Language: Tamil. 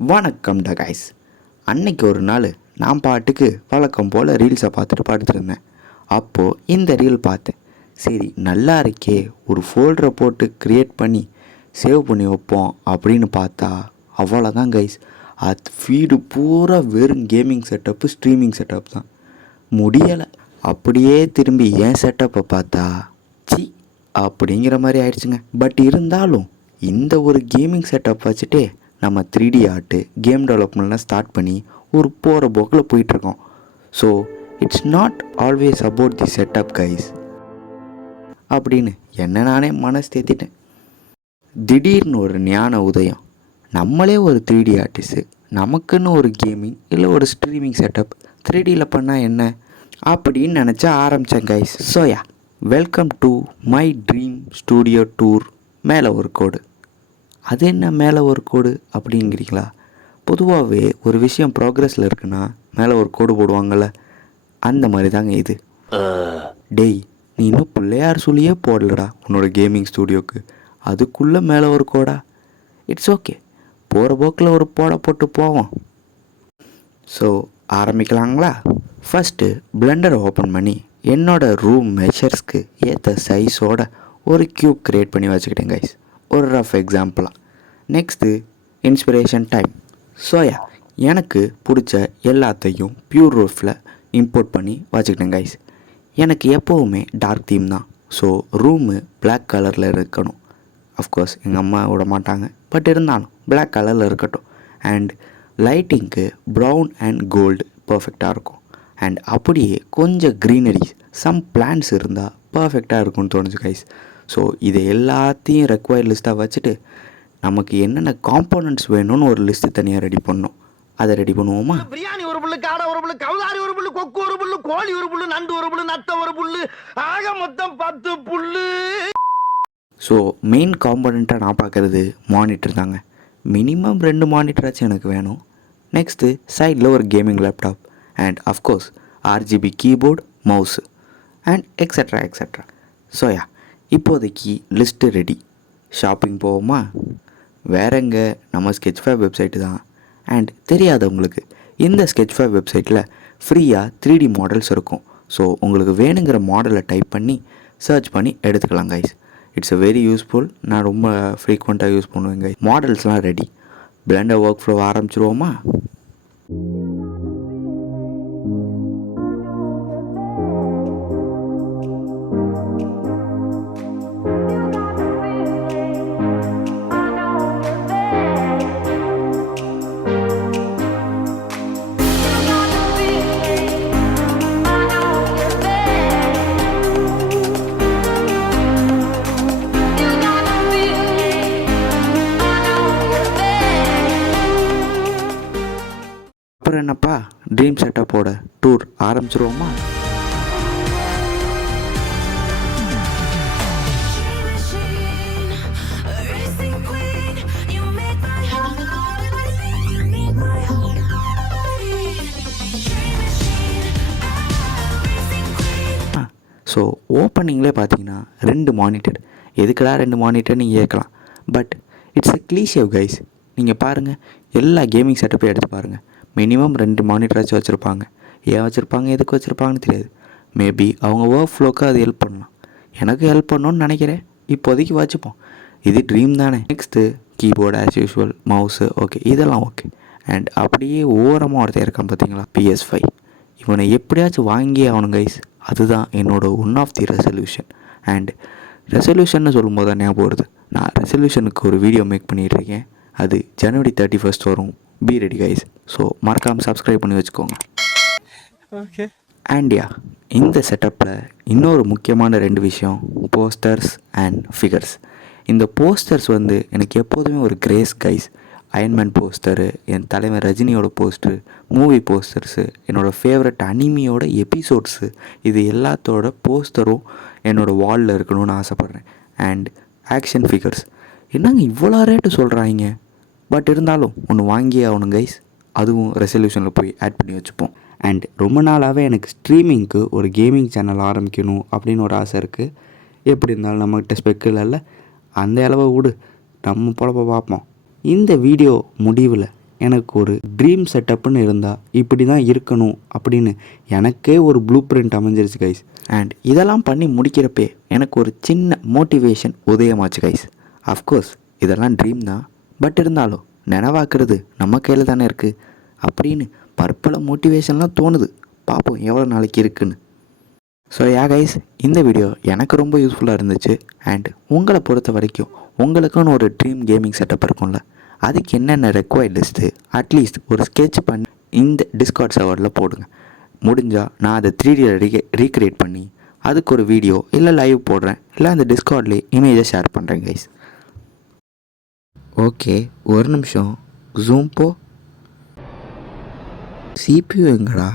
வணக்கம்டா கைஸ். அன்னைக்கு ஒரு நாள் நான் பாட்டுக்கு வழக்கம் போல் ரீல்ஸை பார்த்துட்டு படுத்துருந்தேன். அப்போது இந்த ரீல் பார்த்தேன். சரி நல்லா இருக்கே, ஒரு ஃபோல்டரை போட்டு க்ரியேட் பண்ணி சேவ் பண்ணி வைப்போம் அப்படின்னு பார்த்தா அவ்வளோதான் கைஸ். அது ஃபீடு பூரா வெறும் கேமிங் செட்டப்பு, ஸ்ட்ரீமிங் செட்டப் தான். முடியலை. அப்படியே திரும்பி என் செட்டப்பை பார்த்தா சி அப்படிங்கிற மாதிரி ஆயிடுச்சுங்க. பட் இருந்தாலும் இந்த ஒரு கேமிங் செட்டப் வச்சுட்டே நம்ம 3D ஆர்ட்டு, கேம் டெவலப்மெண்ட்லாம் ஸ்டார்ட் பண்ணி ஒரு போகிற போக்கில் போயிட்டுருக்கோம். So it's not always about the setup guys அப்படின்னு என்ன நானே மனசு தேத்திட்டேன். திடீர்னு ஒரு ஞான உதயம். நம்மளே ஒரு 3D ஆர்டிஸ்ட்டு, நமக்குன்னு ஒரு கேமிங் இல்லை ஒரு ஸ்ட்ரீமிங் செட்டப் 3Dயில் பண்ணால் என்ன அப்படின்னு நினச்சா ஆரம்பித்தேன் guys. So yeah, welcome to my dream studio tour. மேலே ஒரு கோடு. அது என்ன மேலே ஒரு கோடு அப்படிங்கிறீங்களா? பொதுவாகவே ஒரு விஷயம் ப்ராக்ரஸில் இருக்குன்னா மேலே ஒரு கோடு போடுவாங்கள்ல, அந்த மாதிரி தாங்க இது. டேய், நீ இன்னும் பிள்ளையார் சொல்லியே போடலடா உன்னோட கேமிங் ஸ்டூடியோக்கு, அதுக்குள்ளே மேலே ஒரு கோடா? இட்ஸ் ஓகே, போகிற போக்கில் ஒரு போட்டு போவோம். ஸோ ஆரம்பிக்கலாங்களா? ஃபஸ்ட்டு பிளெண்டரை ஓப்பன் பண்ணி என்னோடய ரூம் மெஷர்ஸ்க்கு ஏற்ற சைஸோட ஒரு க்யூப் க்ரியேட் பண்ணி வச்சுக்கிட்டேன் கைஸ், ஒரு ரஃப் எக்ஸாம்பிளாக. Next inspiration time. ஸோயா, எனக்கு பிடிச்ச எல்லாத்தையும் பியூர் ரூஃபில் இம்போர்ட் பண்ணி வச்சுக்கிட்டேன் கைஸ். எனக்கு எப்போவுமே டார்க் தீம் தான். ஸோ ரூமு பிளாக் கலரில் இருக்கணும். அஃப்கோர்ஸ் எங்கள் அம்மா விட மாட்டாங்க, பட் இருந்தாலும் பிளாக் கலரில் இருக்கட்டும். அண்ட் லைட்டிங்க்கு ப்ரௌன் அண்ட் கோல்டு பர்ஃபெக்டாக இருக்கும். அண்ட் அப்படியே கொஞ்சம் க்ரீனரிஸ், சம் பிளான்ஸ் இருந்தால் பர்ஃபெக்டாக இருக்கும்னு தோணுச்சு கைஸ். ஸோ இதை எல்லாத்தையும் ரெக்வயர்ட் லிஸ்ட்டாக வச்சுட்டு நமக்கு என்னென்ன காம்போனன்ட்ஸ் வேணும்னு ஒரு லிஸ்ட்டு தனியாக ரெடி பண்ணணும். அதை ரெடி பண்ணுவோமா? பிரியாணி ஒரு புல்லு, காடை ஒரு புல்லு, கவுதாரி ஒரு புல்லு, கொக்கு ஒரு புல்லு, கோழி ஒரு புல்லு, நண்டு ஒரு புல்லு, நத்த ஒரு புல்லு, ஆக மொத்தம் 10 புல்லு. ஸோ மெயின் காம்போனண்ட்டாக நான் பார்க்குறது மானிட்டர் தாங்க. மினிமம் 2 மானிட்டராச்சும் எனக்கு வேணும். நெக்ஸ்ட்டு சைடில் ஒரு gaming laptop and of course RGB keyboard, mouse and extra extra. So yeah, இப்போதைக்கு லிஸ்ட்டு ரெடி. ஷாப்பிங் போவோமா? வேறங்க, நம்ம ஸ்கெட்ச்ஃபேப் வெப்சைட்டு தான். அண்ட் தெரியாதவங்களுக்கு இந்த ஸ்கெட்ச்ஃபேப் வெப்சைட்டில் ஃப்ரீயாக 3D மாடல்ஸ் இருக்கும். ஸோ உங்களுக்கு வேணுங்கிற மாடலை டைப் பண்ணி சர்ச் பண்ணி எடுத்துக்கலாம் guys. It's a very useful. நான் ரொம்ப ஃப்ரீக்வெண்ட்டாக யூஸ் பண்ணுவேன் கைஸ். மாடல்ஸ்லாம் ரெடி. பிளெண்டர் ஒர்க் ஃப்ளோ ஆரம்பிச்சிருவோமா? அப்புறம் என்னப்பா, ட்ரீம் செட்டப்போட டூர் ஆரம்பிச்சிருவோமா? ஸோ ஓப்பனிங்லேயே பார்த்தீங்கன்னா 2 மானிட்டர். எதுக்குடா 2 மானிட்டர் நீங்கள் கேட்கலாம். But it's a cliche guys. நீங்கள் பாருங்கள், எல்லா கேமிங் செட்டப்பையும் எடுத்து பாருங்கள், மினிமம் 2 மானிட்டராச்சும் வச்சுருப்பாங்க. ஏன் வச்சுருப்பாங்க, எதுக்கு வச்சுருப்பாங்கன்னு தெரியாது. மேபி அவங்க ஒர்க் ஃப்ளோக்கு அது ஹெல்ப் பண்ணலாம். எனக்கு ஹெல்ப் பண்ணணும்னு நினைக்கிறேன். இப்போதைக்கு வச்சுப்போம், இது ட்ரீம் தானே. Next keyboard as usual, mouse okay, இதெல்லாம் ஓகே. அண்ட் அப்படியே ஓரமாக ஒருத்தர் இருக்கான் பார்த்தீங்களா, PS5. இவனை எப்படியாச்சும் வாங்கியே ஆகணும் கைஸ். அதுதான் என்னோடய one of the resolution. And ரெசல்யூஷன்னு சொல்லும்போது தான் ஞாபகம் வருது, நான் ரெசல்யூஷனுக்கு ஒரு வீடியோ மேக் பண்ணிகிட்ருக்கேன். அது January 31 வரும். Be ready guys. ஸோ மறக்காமல் சப்ஸ்கிரைப் பண்ணி வச்சுக்கோங்க. ஓகே. அண்ட்யா, இந்த செட்டப்பில் இன்னொரு முக்கியமான 2 விஷயம், போஸ்டர்ஸ் அண்ட் ஃபிகர்ஸ். இந்த போஸ்டர்ஸ் எனக்கு எப்போதுமே ஒரு கிரேஸ் கைஸ். அயன்மேன் போஸ்டரு, என் தலைவர் ரஜினியோட போஸ்டரு, மூவி போஸ்டர்ஸு, என்னோடய ஃபேவரட் அனிமியோட எபிசோட்ஸு, இது எல்லாத்தோட போஸ்டரும் என்னோடய வாலில் இருக்கணும்னு ஆசைப்பட்றேன். And action figures. என்னங்க இவ்வளோ ரேட்டு சொல்கிறாங்க, பட் இருந்தாலும் ஒன்று வாங்கியே ஆகணும் கைஸ். அதுவும் ரெசல்யூஷனில் போய் ஆட் பண்ணி வச்சுப்போம். அண்ட் ரொம்ப நாளாகவே எனக்கு ஸ்ட்ரீமிங்க்கு ஒரு கேமிங் சேனல் ஆரம்பிக்கணும் அப்படின்னு ஒரு ஆசை இருக்குது. எப்படி இருந்தாலும் நம்மகிட்ட ஸ்பெக் இல்லைல்ல, அந்த அளவை விடு, நம்ம பொழப்ப பார்ப்போம். இந்த வீடியோ முடிவில் எனக்கு ஒரு ட்ரீம் செட்டப்னு இருந்தால் இப்படி தான் இருக்கணும் அப்படின்னு எனக்கே ஒரு ப்ளூ பிரிண்ட் அமைஞ்சிருச்சு கைஸ். அண்ட் இதெல்லாம் பண்ணி முடிக்கிறப்பே எனக்கு ஒரு சின்ன மோட்டிவேஷன் உதயமாச்சு கைஸ். அஃப்கோர்ஸ் இதெல்லாம் ட்ரீம் தான், பட் இருந்தாலும் நினைவாக்குறது நம்ம கையில் தானே இருக்குது அப்படின்னு பற்பல மோட்டிவேஷன்லாம் தோணுது. பார்ப்போம் எவ்வளோ நாளைக்கு இருக்குன்னு. ஸோ கைஸ், இந்த வீடியோ எனக்கு ரொம்ப யூஸ்ஃபுல்லாக இருந்துச்சு. அண்ட் உங்களை பொறுத்த வரைக்கும் உங்களுக்குன்னு ஒரு ட்ரீம் கேமிங் செட்டப் இருக்கும்ல, அதுக்கு என்னென்ன ரெக்வயர்ட் லிஸ்ட்டு அட்லீஸ்ட் ஒரு ஸ்கெட்ச் பண்ணி இந்த டிஸ்கார்ட் சர்வரில் போடுங்க. முடிஞ்சால் நான் அதை 3D ரீக்ரியேட் பண்ணி அதுக்கு ஒரு வீடியோ இல்லை லைவ் போடுறேன், இல்லை அந்த டிஸ்கார்ட்லேயே இமேஜை ஷேர் பண்ணுறேன் கைஸ். ஓகே, ஒரு நிமிஷம். ஜூம் போ. CPU எங்கடா?